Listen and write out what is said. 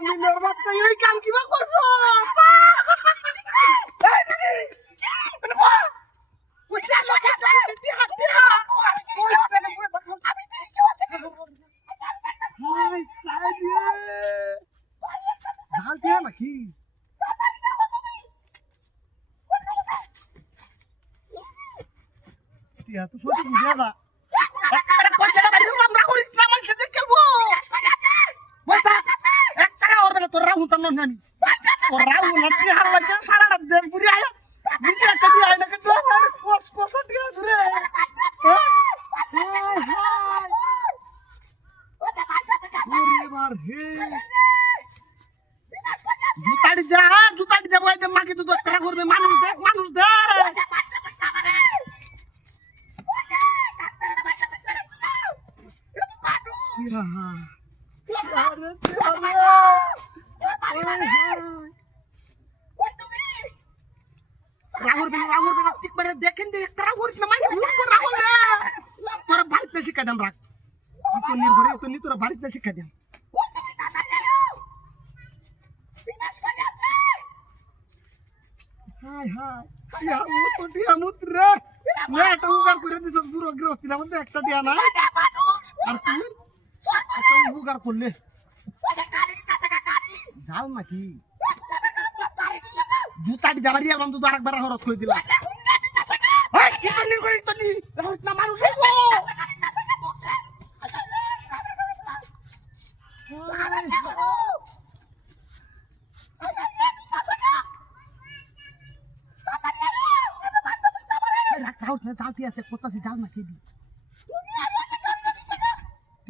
মিলের বাচ্চা এই কাম কিবা করছ Yeah, my key. টিয়া, তো ছোট বুঝিয়া দা আমরা করিস না বেলা তোর তার টিয়া হার লাগে সারা রাত দেন পুরি আয়া। নিজে একটা দিয়ে আয় না, কিন্তু আর কোস কোস টিয়া ধরে জুতাড়ি দে জুতাড়ি দে বই দে মাকে তো টাকা করবে মানুষ রাহুল রাহুল মানে দেখেন একটা রাহুল না মানে হুট করে রাহুল তোরা বাড়িতে শিক্ষা দেন রাখ তো নির্ভরে তো নি তোরা বাড়িতে শিক্ষা দেন হাই হাই ও তো দিয়া মুত্রে না পুরো একটা দিয়া না আর তুই একটা আছে জাল নাকি দি